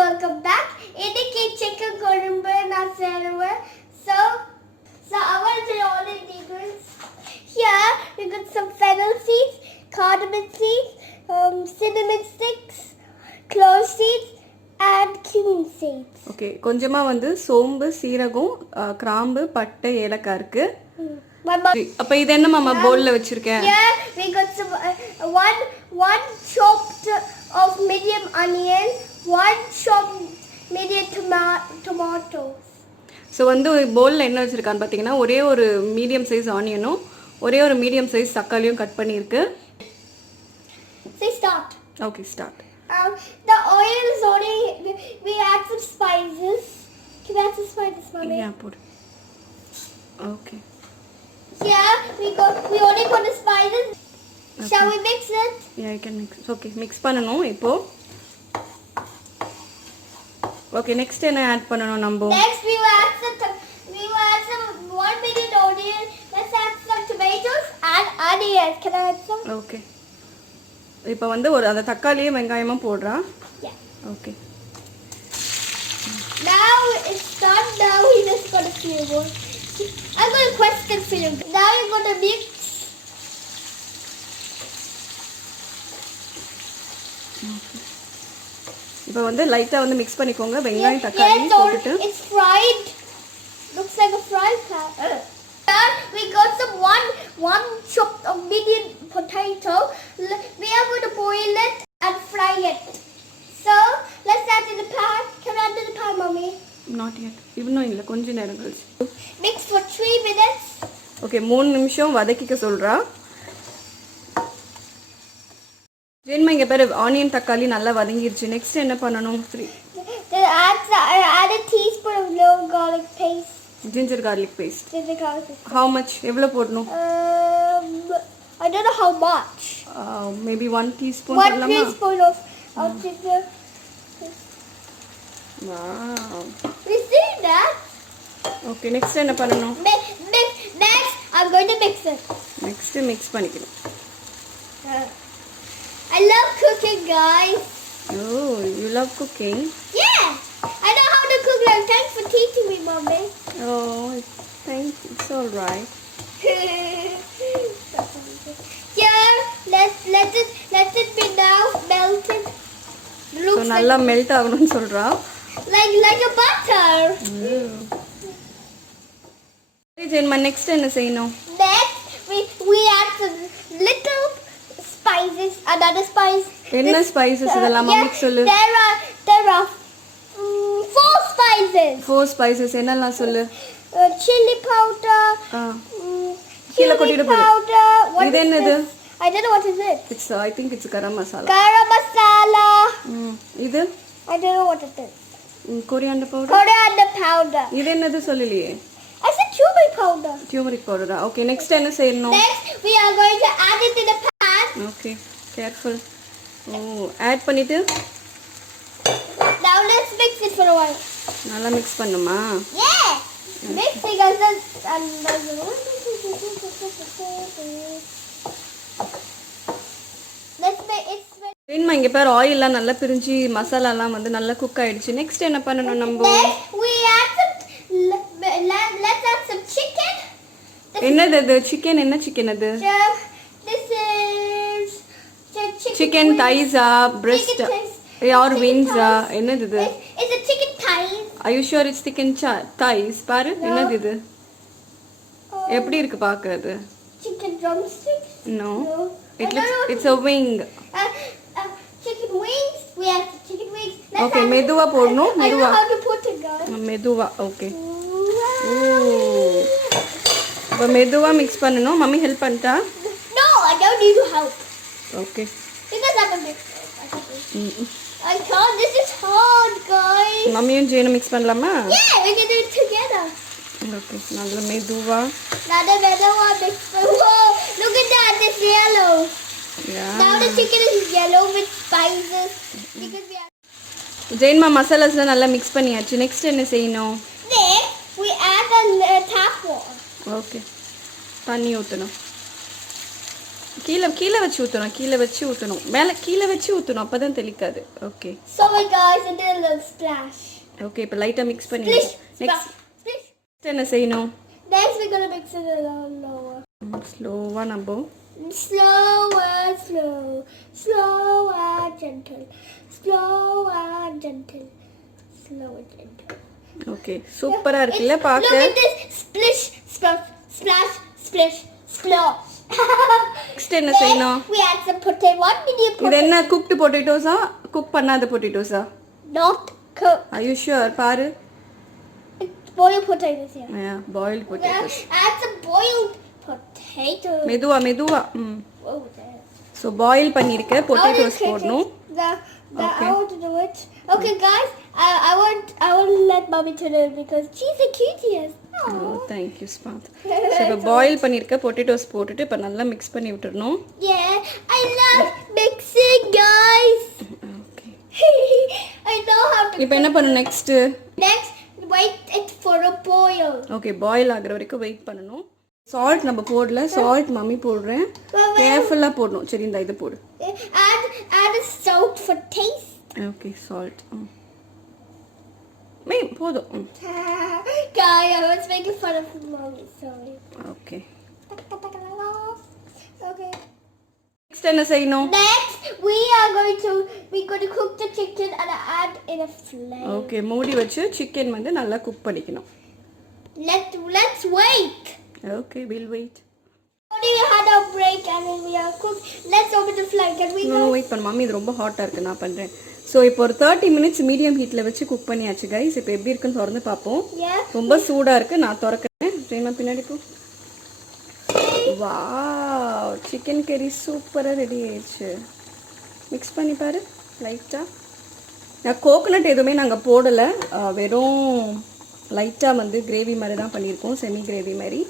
welcome back. Iniki chicken korumbu na seruva. So I want to all the ingredients. Here we got some fennel seeds, cardamom seeds, cinnamon sticks, clove seeds, and cumin seeds. Okay, கொஞ்சமா வந்து சோம்பு, சீரகம், கிராம்பு, பட்டை, ஏலக்காய் இருக்கு. அப்ப இது என்ன மாமா பவுல்ல வச்சிருக்கேன்? Yeah, we got some one chopped of medium onion, one chopped medium tomatoes. So வந்து பவுல்ல என்ன வச்சிருக்கான்னு பாத்தீங்கன்னா ஒரே ஒரு மீடியம் சைஸ் ஆனியனும் ஒரே ஒரு மீடியம் சைஸ் தக்காளியும் கட் பண்ணி இருக்கு. Say start. Okay, start. The oil is already, we add some spices. Can we add some spices, mommy? Yeah, put. Okay. Yeah, we only put the spices. Okay. Shall we mix it? Yeah, you can mix. Okay, mix பண்ணனும் இப்போ. Okay, next என்ன add பண்ணனும் நம்ம? Next we will add some 1 minute onion. Let's add some tomatoes and onions. Can I add some? Okay. இப்போ வந்து ஒரு அந்த தக்காளியும் வெங்காயமும் போடுறேன். Yeah. Okay. Now it's done. Now we just got a few more. I'm going to question for you. Now you're going to mix. இப்போ வந்து லைட்டா வந்து mix பண்ணிக்கோங்க வெங்காயம் தக்காளி போட்டுட்டு. It's fried. Looks like a fried pan. We got some one chopped of medium potato. We are going to boil it and fry it. So let's add in the pan. Can I add in the pan, mommy? Not yet. இன்னும் இல்ல கொஞ்ச நேரம் கழிச்சு. Mix for 3 minutes. Okay, 3 நிமிஷம் வதக்கிக்க சொல்றா. ஜென்மா இங்க பாரு ஆனியன் தக்காளி நல்லா வதங்கிருச்சு. நெக்ஸ்ட் என்ன பண்ணனும்? Add a teaspoon of little garlic paste. Ginger garlic paste. Ginger garlic paste. How much? எவ்வளவு போடணும்? I don't know how much. Maybe 1 teaspoon 1 teaspoon of ginger. Wow. We see that? Okay, next என்ன பண்ணனும்? Next, I'm going to mix it. Next mix பண்ணிக்கணும். I love cooking, guys. Oh, you love cooking? Yeah, I know how to cook. Like, thanks for teaching me, mommy. Oh, thanks. It's all right. Yeah, let it be now melted. So நல்லா மெல்ட் ஆகணும்னு சொல்றா. Like a butter. ஜென்மா நெக்ஸ்ட் என்ன செய்யணும்? Next, we add some little spices, another spice. என்ன ஸ்பைசஸ் இதெல்லாம் மம்மிக்கு சொல்லு. There are 4 spices. 4 spices என்னெல்லாம் சொல்லு. Chili powder. கீழ கொட்டிடு powder. இது என்னது? I don't know what is it. I think it's garam masala. Garam masala. இது? I don't know what it is. Coriander powder. Coriander powder. இது என்னது சொல்லலையே. I said turmeric powder. Turmeric powder. Okay, next என்ன செய்யணும்? Next we are going to add it in the pan. Okay, careful. Oh, add பண்ணிட்டு. Now let's mix it for a while. நல்லா mix பண்ணுமா? Yeah. Mixing us and let's make it. ரெண்டுமா இங்க பாரு ஆயில்லாம் நல்லா பிரிஞ்சி மசாலாலாம் வந்து நல்லா குக் ஆயிடுச்சு. நெக்ஸ்ட் என்ன பண்ணனும் நம்ம? We add let's add some chicken. என்னது அது? chicken என்ன chicken அது? This is chicken thighs breast or wings என்னது இது? It's a chicken thighs. Are you sure it's chicken thighs? பாரு என்னது இது? எப்படி இருக்கு பார்க்கிறது? Chicken drumsticks? No. It's a wing. Chicken wings. We have chicken wings. Okay, மெதுவா போடணும். மெதுவா. I know how to put it, guys. மெதுவா. Okay. அப்ப மெதுவா mix பண்ணனும். மம்மி ஹெல்ப் பண்ணிட்டா? No, I don't need to help. Okay. Because I'm a mixer. I can't. This is hard, guys. மம்மியும் ஜேனும் mix பண்ணலாமா? Yeah, we can do it together. Okay. நல்ல மெதுவா. Nada மெதுவா mix Whoa, look at that. It's yellow. Yeah. Now the chicken is yellow with spices. Because we are. ஜெயின்மா மசாலாஸ்லாம் நல்லா mix பண்ணியாச்சு. நெக்ஸ்ட் என்ன செய்யணும்? Next, we add the tap water. Okay. தண்ணி ஊத்தணும். கீழ வச்சு ஊத்தணும். மேல கீழ வச்சு ஊத்தணும். அப்பதான் தெளிக்காது. Okay. Sorry guys, I did a little splash. Okay இப்போ லைட்டா mix பண்ணி Splish, நெக்ஸ்ட் splish. என்ன செய்யணும் Next we're gonna mix it a little lower. ஸ்லோவா நம்ம Slower, slow and gentle. Slow and gentle. Slow and gentle. Okay சூப்பரா இருக்குல்ல Look பாக்க at this. Splish, splash, splash, splish, splash. Next என்ன செய்யணும் We add some potato. 1 million இது என்ன குக்டு பொட்டேட்டோஸா குக் பண்ணாத பொட்டேட்டோஸா Not cooked. are you sure பாரு It's boiled potatoes here. boiled potatoes Add some boiled potatoes. மெதுவா Oh, there. சோ பாயில் பண்ணிருக்க பொட்டேட்டோஸ் போடணும் I want to do it. Okay, guys. I want to let mommy to do it because she's the cutest. oh thank you ஸ்பாத் so இப்போ boil பண்ணிருக்க potatoes போட்டுட்டு இப்ப நல்லா mix பண்ணி விட்டுறணும் Yeah, I love mixing, guys. Okay I know how to. இப்போ என்ன பண்ணனும் next Next, wait it for a boil. Okay boil ஆகுற வரைக்கும் வெயிட் பண்ணனும் சால்ட் நம்ம போடல சால்ட் மம்மி போடுறேன் கேர்ஃபுல்லா போடணும் சரி இந்த இது போடு Add a salt for taste. Okay salt மே போதும் Guy, I was making fun of mommy. Sorry. Okay Okay. Next என்ன செய்யணும் Next, we're going to cook the chicken and add in a flame. Okay மூடி வச்சு சிக்கன் வந்து நல்லா குக் பண்ணிக்கணும் Let's wait. Okay we'll wait Only we had our break and then we are cooked. Let's open the flame. Can we no go? wait பண்ணு மம்மி இது ரொம்ப ஹாட்டா இருக்கு நான் பண்றேன் சோ இப்போ ஒரு 30 minutes மீடியம் ஹீட்ல வச்சு குக் பண்ணியாச்சு गाइस இப்போ எப்படி இருக்குன்னு திறந்து பாப்போம் Yeah. ரொம்ப சூடா இருக்கு நான் திறக்கறேன் ரேமா பின்னாடி போ வாவ் சிக்கன் கறி சூப்பரா ரெடி ஆயிடுச்சு மிக்ஸ் பண்ணி பாரு லைட்டா நான் கோகனட் எதுவுமே நாங்க போடல வெறும் லைட்டா வந்து கிரேவி மாதிரி தான் பண்ணியிருக்கோம் செமி கிரேவி மாதிரி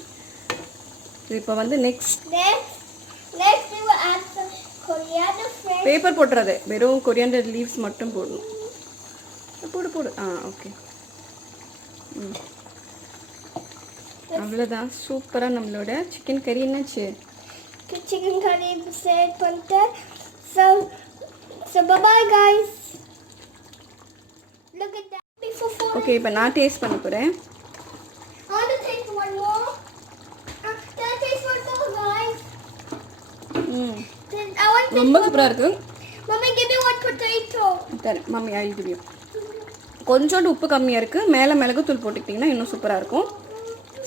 இப்போ வந்து next Next we will add some coriander flakes. Paper போடுறது வெறும் கொரியாண்டர் லீவ்ஸ் மட்டும் போடணும் போடு ஓகே அவ்வளோதான் சூப்பராக நம்மளோட சிக்கன் கறி என்னாச்சு Chicken curry set பண்ணிட்டு so bye guys. Look at that before falling. Okay இப்போ நான் டேஸ்ட் பண்ண போகிறேன் I want to taste one more. Can I taste one more, guys? Then I want to ரொம்ப சூப்பராக இருக்கு Mommy, give me one potato. தரேன் mummy I give you கொஞ்சோண்டு உப்பு கம்மியாக இருக்குது மேலே மிளகுத்தூள் போட்டுக்கிட்டிங்கன்னா இன்னும் சூப்பராக இருக்கும்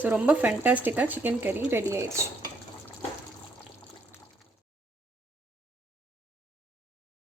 ஸோ ரொம்ப ஃபேண்டாஸ்டிக்காக சிக்கன் கறி ரெடி ஆயிடுச்சு